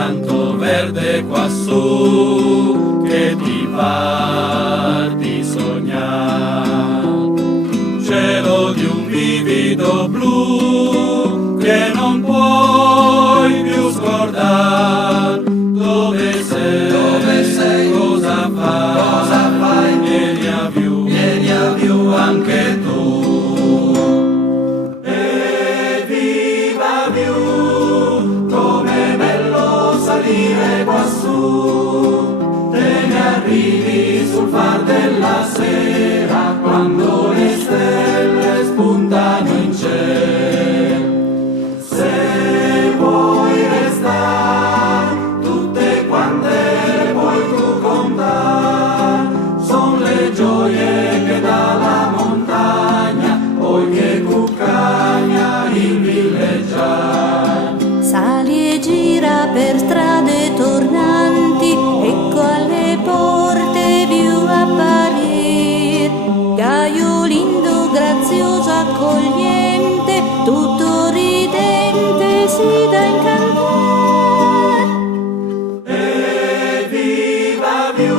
tanto verde quassù che ti par di sognare, cielo di un vivido blu che non puoi più scordare. Dove sei, cosa fai, vieni a più anche tu. E viva più, com'è bello salire quassù, te ne arrivi sul far della sera, quando le stelle spuntano in cielo. Se vuoi restare, tutte quante le puoi tu contare, son le gioie che dà la montagna, poi che cuccagna il villeggiare. Sali e gira per strade tornanti, ecco alle porte più apparir, Gaio lindo, grazioso, accogliente, tutto ridente si dà incantare. E viva più,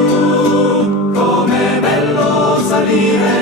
com'è bello salire